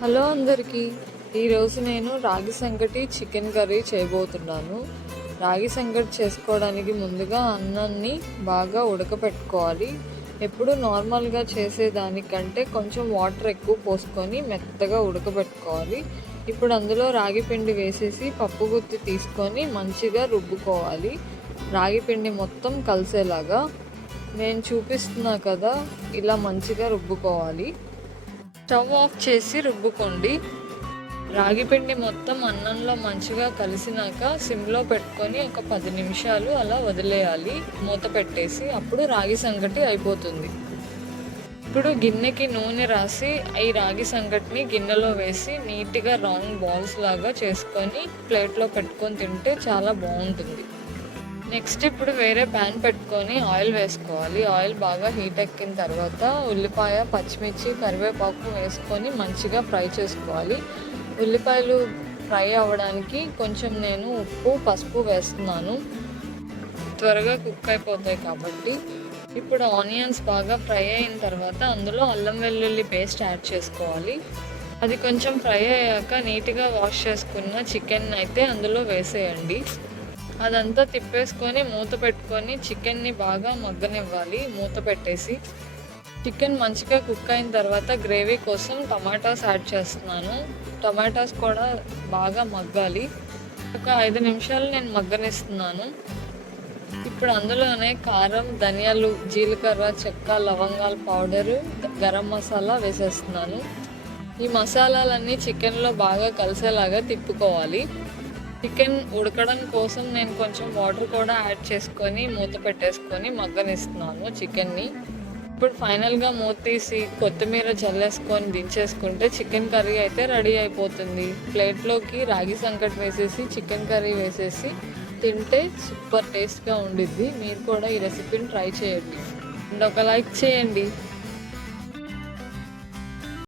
Hello అందరికీ. ఈరోజు నేను రాగి సంగటి చికెన్ కర్రీ చేయబోతున్నాను. రాగి సంగటి చేసుకోవడానికి ముందుగా అన్నాన్ని బాగా ఉడకపెట్టుకోవాలి. ఎప్పుడు నార్మల్గా చేసేదానికంటే కొంచెం వాటర్ ఎక్కువ పోసుకొని మెత్తగా ఉడకబెట్టుకోవాలి. ఇప్పుడు అందులో రాగి పిండి వేసేసి పప్పు గుత్తి తీసుకొని మంచిగా రుబ్బుకోవాలి. రాగి పిండి మొత్తం కలిసేలాగా నేను చూపిస్తున్నా కదా, ఇలా మంచిగా రుబ్బుకోవాలి. స్టవ్ ఆఫ్ చేసి రుబ్బుకోండి. రాగి పిండి మొత్తం అన్నంలో మంచిగా కలిసినాక సిమ్లో పెట్టుకొని ఒక 10 నిమిషాలు అలా వదిలేయాలి, మూత పెట్టేసి. అప్పుడు రాగి సంగటి అయిపోతుంది. ఇప్పుడు గిన్నెకి నూనె రాసి ఈ రాగి సంగటిని గిన్నెలో వేసి నీట్గా రౌండ్ బాల్స్ లాగా చేసుకొని ప్లేట్లో పెట్టుకొని తింటే చాలా బాగుంటుంది. నెక్స్ట్ ఇప్పుడు వేరే ప్యాన్ పెట్టుకొని ఆయిల్ వేసుకోవాలి. ఆయిల్ బాగా హీట్ ఎక్కిన తర్వాత ఉల్లిపాయ, పచ్చిమిర్చి, కరివేపాకు వేసుకొని మంచిగా ఫ్రై చేసుకోవాలి. ఉల్లిపాయలు ఫ్రై అవ్వడానికి కొంచెం నేను ఉప్పు, పసుపు వేస్తున్నాను, త్వరగా కుక్ అయిపోతాయి కాబట్టి. ఇప్పుడు ఆనియన్స్ బాగా ఫ్రై అయిన తర్వాత అందులో అల్లం వెల్లుల్లి పేస్ట్ యాడ్ చేసుకోవాలి. అది కొంచెం ఫ్రై అయ్యాక నీట్గా వాష్ చేసుకున్న చికెన్ అయితే అందులో వేసేయండి. అదంతా తిప్పేసుకొని మూత పెట్టుకొని చికెన్ని బాగా మగ్గనివ్వాలి. మూత పెట్టేసి చికెన్ మంచిగా కుక్ అయిన తర్వాత గ్రేవీ కోసం టమాటాస్ యాడ్ చేస్తున్నాను. టమాటాస్ కూడా బాగా మగ్గాలి. ఒక 5 నిమిషాలు నేను మగ్గనిస్తున్నాను. ఇప్పుడు అందులోనే కారం, ధనియాలు, జీలకర్ర, చెక్క, లవంగాల పౌడరు, గరం మసాలా వేసేస్తున్నాను. ఈ మసాలాలన్నీ చికెన్లో బాగా కలిసేలాగా తిప్పుకోవాలి. చికెన్ ఉడకడం కోసం నేను కొంచెం వాటర్ కూడా యాడ్ చేసుకొని మూత పెట్టేసుకొని మగ్గనిస్తున్నాను చికెన్ని. ఇప్పుడు ఫైనల్గా మూత తీసి కొత్తిమీర చల్లేసుకొని దించేసుకుంటే చికెన్ కర్రీ అయితే రెడీ అయిపోతుంది. ప్లేట్లోకి రాగి సంకటి వేసేసి చికెన్ కర్రీ వేసేసి తింటే సూపర్ టేస్ట్గా ఉండిద్ది. మీరు కూడా ఈ రెసిపీని ట్రై చేయండి అండ్ ఒక లైక్ చేయండి.